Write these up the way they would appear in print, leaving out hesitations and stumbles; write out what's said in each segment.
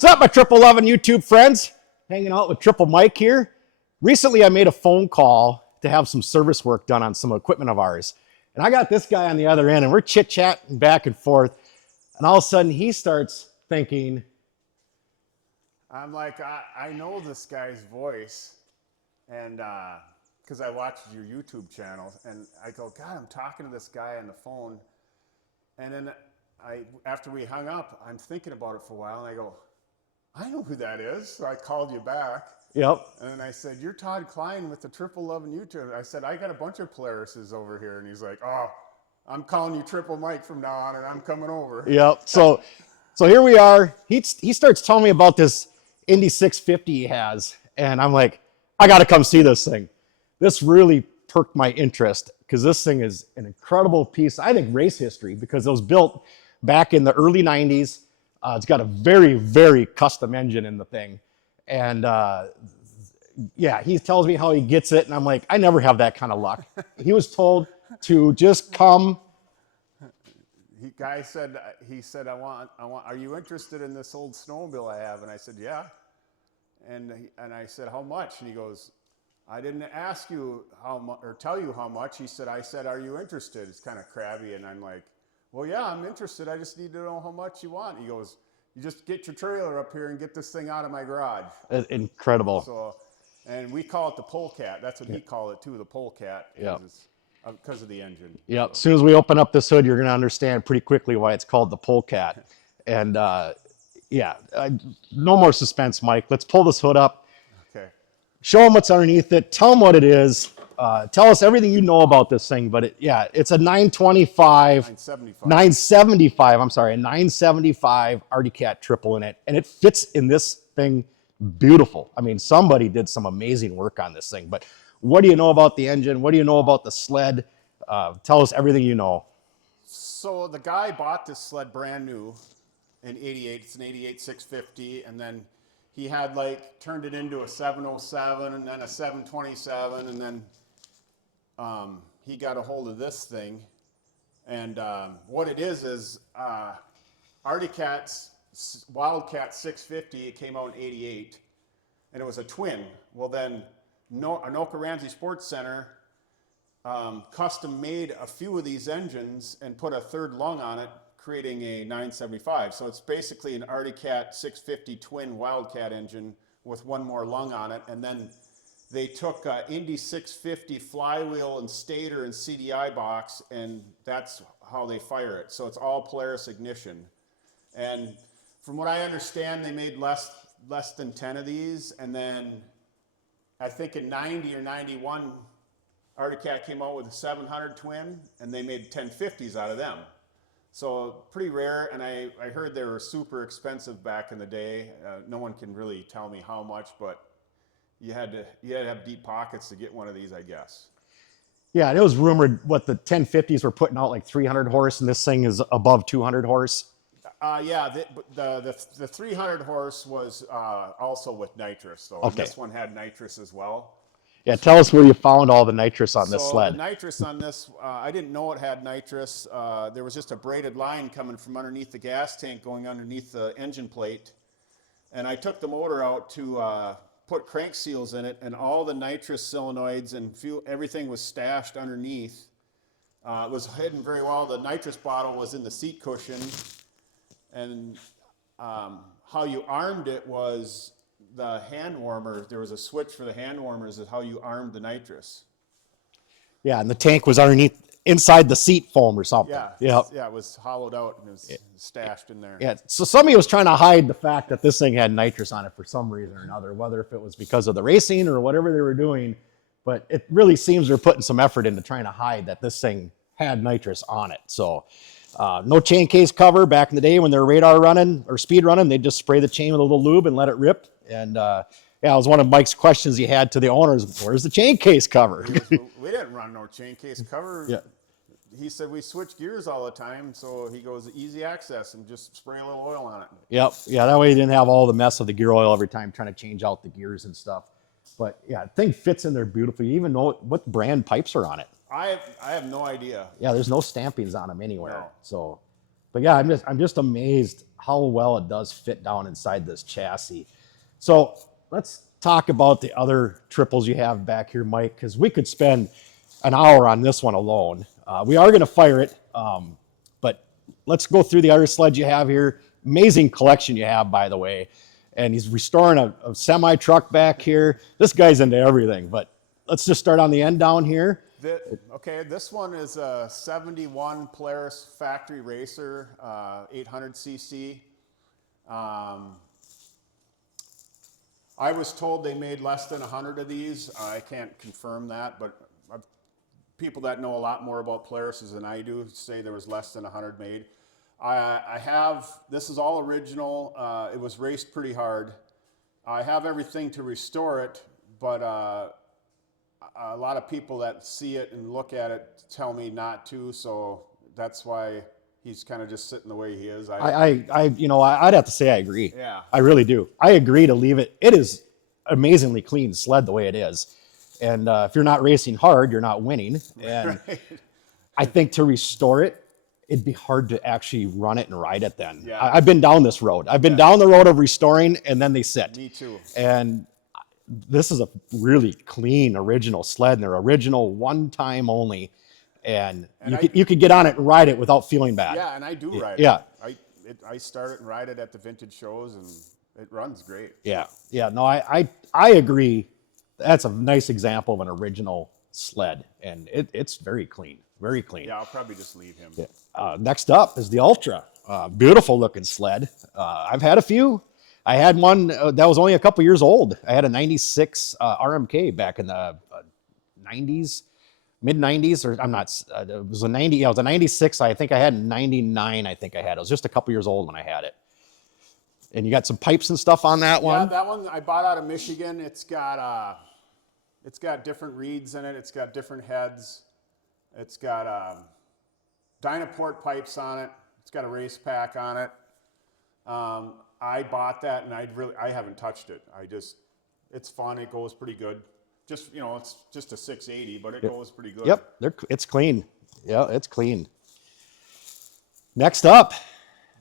What's up, my Triple 11 YouTube friends? Hanging out with Triple Mike here. Recently, I made a phone call to have some service work done on some equipment of ours. And I got this guy on the other end, and we're chit-chatting back and forth. And all of a sudden, he starts thinking, I'm like, I know this guy's voice, and because I watched your YouTube channel, and I go, God, I'm talking to this guy on the phone. And then after we hung up, I'm thinking about it for a while, and I go, I know who that is. So I called you back. yep. And then I said, you're Todd Klein with the Triple 11 YouTube. I said, I got a bunch of Polarises over here. And he's like, oh, I'm calling you Triple Mike from now on, and I'm coming over. Yep. So here we are. He starts telling me about this Indy 650 he has. And I'm like, I got to come see this thing. This really perked my interest because this thing is an incredible piece, I think, race history, because it was built back in the early 90s. It's got a very, very custom engine in the thing. And yeah, he tells me how he gets it. And I'm like, I never have that kind of luck. He was told to just come. He said, I want, are you interested in this old snowmobile I have? And I said, yeah. And I said, how much? And he goes, I didn't ask you how much or tell you how much. He said, I said, are you interested? It's kind of crabby. And I'm like, well, yeah, I'm interested. I just need to know how much you want. He goes, you just get your trailer up here and get this thing out of my garage. Incredible. So, and we call it the polecat. That's what he called it too, the polecat. Yeah. Because of the engine. Yeah. So. As soon as we open up this hood, you're going to understand pretty quickly why it's called the polecat. And yeah, no more suspense, Mike. Let's pull this hood up. Okay. Show them what's underneath it. Tell them what it is. Tell us everything you know about this thing. But it's a 975. I'm sorry, a 975 Arctic Cat triple in it, and it fits in this thing beautiful. I mean, somebody did some amazing work on this thing. But what do you know about the engine? What do you know about the sled? Tell us everything you know. So the guy bought this sled brand new in '88. It's an '88 650, and then he had turned it into a 707 and then a 727, and then he got a hold of this thing. And what it is Arctic Cat's Wildcat 650. It came out in '88, and it was a twin. Well, then Anoka Ramsey Sports Center custom made a few of these engines and put a third lung on it, creating a 975. So it's basically an Arctic Cat 650 twin Wildcat engine with one more lung on it. And then they took Indy 650 flywheel and stator and CDI box, and that's how they fire it. So it's all Polaris ignition. And from what I understand, they made less than 10 of these. And then I think in 90 or 91, Arctic Cat came out with a 700 twin, and they made 1050s out of them. So pretty rare, and I heard they were super expensive back in the day. No one can really tell me how much, but you had to have deep pockets to get one of these, I guess. Yeah, and it was rumored what the 1050s were putting out 300 horse, and this thing is above 200 horse. Yeah, the 300 horse was also with nitrous, though. Okay. This one had nitrous as well. Yeah, tell us where you found all the nitrous on this sled. The nitrous on this, I didn't know it had nitrous. There was just a braided line coming from underneath the gas tank going underneath the engine plate. And I took the motor out to put crank seals in it, and all the nitrous solenoids and fuel, everything was stashed underneath. It was hidden very well. The nitrous bottle was in the seat cushion. And how you armed it was the hand warmer. There was a switch for the hand warmers. Is how you armed the nitrous. Yeah, and the tank was underneath, inside the seat foam or something. Yeah, yep. Yeah, it was hollowed out and it was stashed in there. Yeah, so somebody was trying to hide the fact that this thing had nitrous on it for some reason or another, whether if it was because of the racing or whatever they were doing. But it really seems they're putting some effort into trying to hide that this thing had nitrous on it. So no chain case cover. Back in the day when they're radar running or speed running, they'd just spray the chain with a little lube and let it rip. And yeah, it was one of Mike's questions he had to the owners. Where's the chain case cover? We didn't run no chain case cover. Yeah. He said we switch gears all the time, so he goes easy access and just spray a little oil on it. Yep. Yeah, that way you didn't have all the mess of the gear oil every time trying to change out the gears and stuff. But yeah, the thing fits in there beautifully. You even know what brand pipes are on it. I have no idea. Yeah, there's no stampings on them anywhere. No. So, but yeah, I'm just amazed how well it does fit down inside this chassis. So let's talk about the other triples you have back here, Mike, because we could spend an hour on this one alone. We are going to fire it, but let's go through the other sleds you have here. Amazing collection you have, by the way. And he's restoring a semi truck back here. This guy's into everything, but let's just start on the end down here. Okay, this one is a 71 Polaris factory racer, 800cc. I was told they made less than 100 of these. I can't confirm that, but people that know a lot more about Polaris than I do say there was less than 100 made. I have, this is all original. It was raced pretty hard. I have everything to restore it, but a lot of people that see it and look at it tell me not to, so that's why he's kind of just sitting the way he is. I'd have to say I agree. Yeah. I really do. I agree to leave it. It is amazingly clean sled the way it is. And if you're not racing hard, you're not winning. And Right. I think to restore it, it'd be hard to actually run it and ride it then. Yeah. I've been down this road. I've been down the road of restoring, and then they sit. Me too. And this is a really clean original sled, and they're original one time only. And you could get on it and ride it without feeling bad. Yeah, and I do ride Yeah. it. I start it and ride it at the vintage shows, and it runs great. Yeah. No, I agree. That's a nice example of an original sled, and it's very clean, very clean. Yeah, I'll probably just leave him. Yeah. Next up is the Ultra. Beautiful looking sled. I've had a few. I had one that was only a couple years old. I had a 96 RMK back in the 90s, mid 90s, or I'm not, it was a 90, yeah, it was a 96. I think I had 99. I think I had, it was just a couple years old when I had it. And you got some pipes and stuff on that one? Yeah, that one I bought out of Michigan. It's got different reeds in it. It's got different heads. It's got Dynaport pipes on it. It's got a race pack on it. I bought that and I haven't touched it. It's fun. It goes pretty good. Just, it's just a 680, but it goes pretty good. Yep, it's clean. Yeah, it's clean. Next up.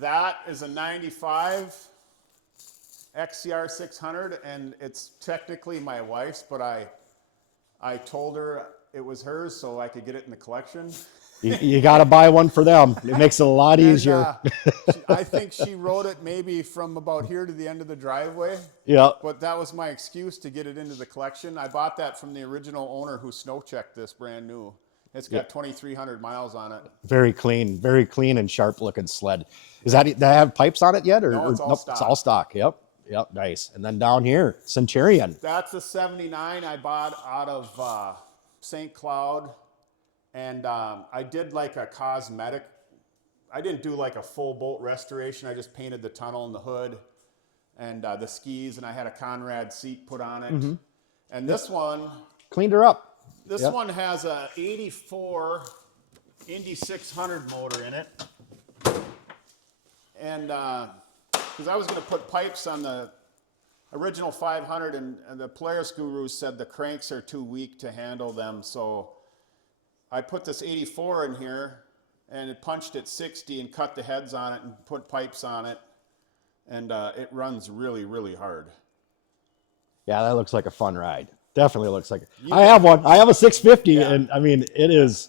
That is a 95 XCR 600, and it's technically my wife's, but I told her it was hers so I could get it in the collection. You got to buy one for them. It makes it a lot easier. I think she rode it maybe from about here to the end of the driveway. Yeah. But that was my excuse to get it into the collection. I bought that from the original owner who snow checked this brand new. It's got 2,300 miles on it. Very clean and sharp looking sled. Does that have pipes on it yet? No, it's all stock. It's all stock. Yep, nice. And then down here, Centurion. That's a 79 I bought out of St. Cloud. And I did like a cosmetic. I didn't do like a full bolt restoration. I just painted the tunnel and the hood and the skis, and I had a Conrad seat put on it. Mm-hmm. And this one... Cleaned her up. This one has a 84 Indy 600 motor in it. And because I was going to put pipes on the original 500, and the Polaris gurus said the cranks are too weak to handle them, so I put this 84 in here, and it punched at 60 and cut the heads on it and put pipes on it, and it runs really, really hard. Yeah, that looks like a fun ride. Definitely looks like it. I have one. I have a 650, and I mean, it is.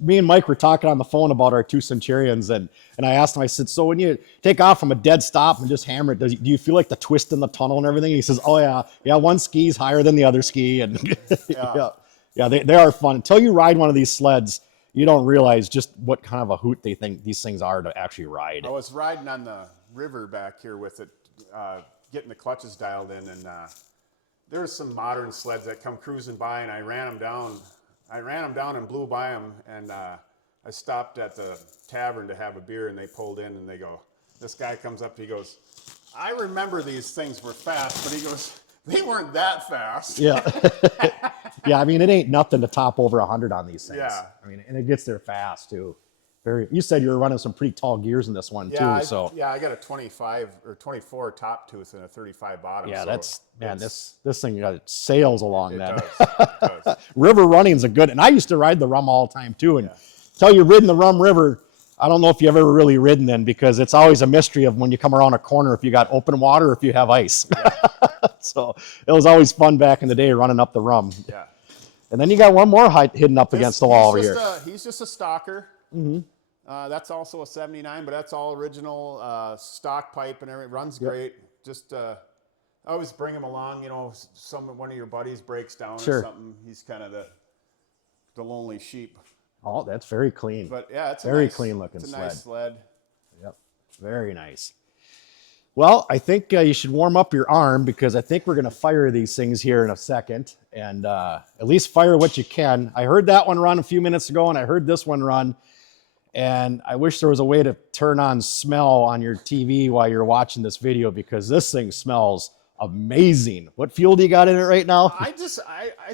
Me and Mike were talking on the phone about our two Centurions, and I asked him, I said, so when you take off from a dead stop and just hammer it, do you feel like the twist in the tunnel and everything? He says, oh yeah, one ski's higher than the other ski, and yeah, they are fun. Until you ride one of these sleds, you don't realize just what kind of a hoot they think these things are to actually ride. I was riding on the river back here with it, getting the clutches dialed in, and there's some modern sleds that come cruising by, and I ran them down and blew by them, and I stopped at the tavern to have a beer, and they pulled in, and they go, this guy comes up, he goes, I remember these things were fast, but he goes, they weren't that fast. Yeah. Yeah, I mean, it ain't nothing to top over 100 on these things. Yeah. I mean, and it gets there fast, too. You said you were running some pretty tall gears in this one, too. I got a 25 or 24 top tooth and a 35 bottom. Yeah, this thing got sails along that. It does. River running's a good, and I used to ride the Rum all the time, too. And until you've ridden the Rum River, I don't know if you've ever really ridden then, because it's always a mystery of when you come around a corner if you got open water or if you have ice. Yeah. So it was always fun back in the day running up the rum. Yeah. And then you got one more hidden up against the wall over here. He's just a stalker. That's also a 79, but that's all original stock pipe and everything. Runs great. Just I always bring him along. You know, one of your buddies breaks down or something. He's kind of the lonely sheep. Oh, that's very clean. But yeah, it's very clean looking sled. Nice sled. Yep, very nice. Well, I think you should warm up your arm, because I think we're going to fire these things here in a second, and at least fire what you can. I heard that one run a few minutes ago, and I heard this one run, and I wish there was a way to turn on smell on your TV while you're watching this video, because this thing smells amazing. What fuel do you got in it right now? I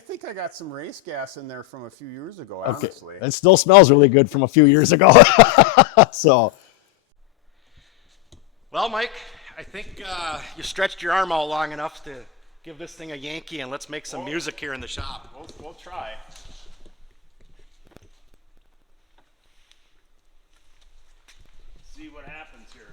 think I got some race gas in there from a few years ago, honestly. It still smells really good from a few years ago. So, well, Mike, I think you stretched your arm out long enough to give this thing a Yankee, and let's make some music here in the shop. We'll try. See what happens here.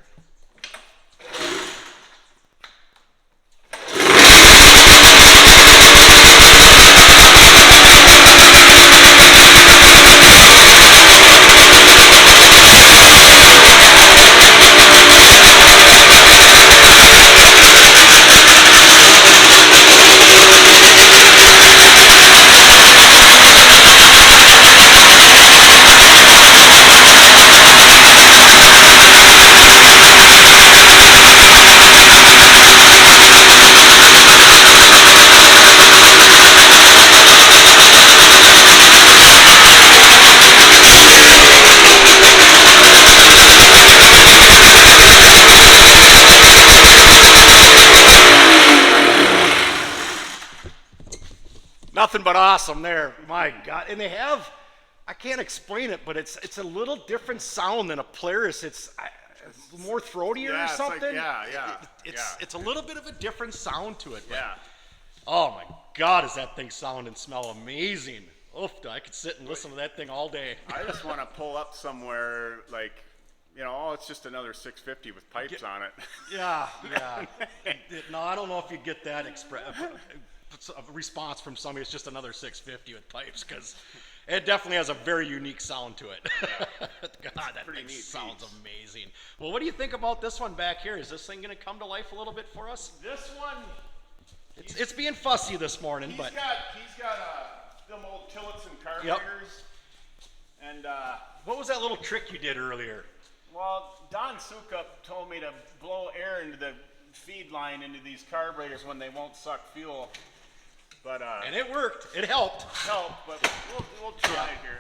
Nothing but awesome there. My God. And they have, I can't explain it, but it's a little different sound than a Polaris. It's more throatier or something. It's a little bit of a different sound to it. Yeah. Oh my God, does that thing sound and smell amazing. Oof, I could sit and listen to that thing all day. I just want to pull up somewhere like, it's just another 650 with pipes on it. Yeah. No, I don't know if you'd get that a response from somebody. It's just another 650 with pipes, because it definitely has a very unique sound to it. God, that thing sounds amazing. Well, what do you think about this one back here? Is this thing going to come to life a little bit for us? This one, it's being fussy this morning, he's but got them old Tillotson carburetors. And what was that little trick you did earlier? Well, Don Sukup told me to blow air into the feed line into these carburetors when they won't suck fuel. But and it worked. It helped. But we'll try it here.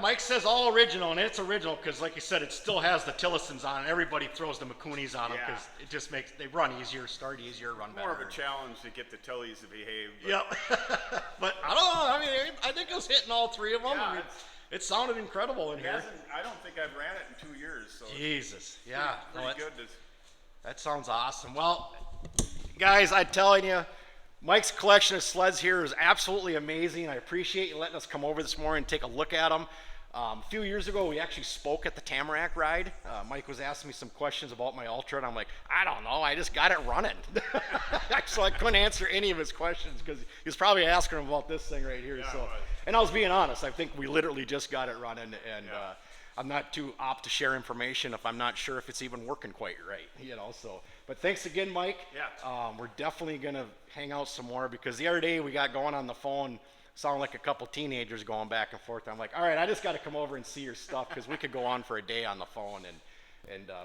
Mike says all original, and it's original because, like you said, it still has the Tillisons on it. Everybody throws the McCoonies on them because it just makes they run easier, start easier, run better. More of a challenge to get the Tillies to behave. But. Yep. But I don't know. I mean, I think it was hitting all three of them. Yeah, I mean, it sounded incredible in here. I don't think I've ran it in 2 years. So Jesus. Pretty good. That sounds awesome. Well, guys, I'm telling you, Mike's collection of sleds here is absolutely amazing. I appreciate you letting us come over this morning and take a look at them. A few years ago, we actually spoke at the Tamarack ride. Mike was asking me some questions about my Ultra, and I'm like, I don't know, I just got it running. So I couldn't answer any of his questions because he was probably asking him about this thing right here. Yeah, so, and I was being honest. I think we literally just got it running, and I'm not too apt to share information if I'm not sure if it's even working quite right, So, but thanks again, Mike. Yeah. We're definitely gonna hang out some more because the other day we got going on the phone. Sound like a couple teenagers going back and forth. I'm like, all right, I just got to come over and see your stuff because we could go on for a day on the phone.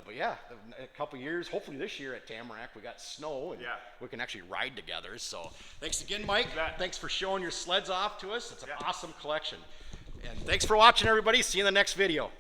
But yeah, a couple years, hopefully this year at Tamarack, we got snow and we can actually ride together. So thanks again, Mike. Thanks for showing your sleds off to us. It's an awesome collection. And thanks for watching, everybody. See you in the next video.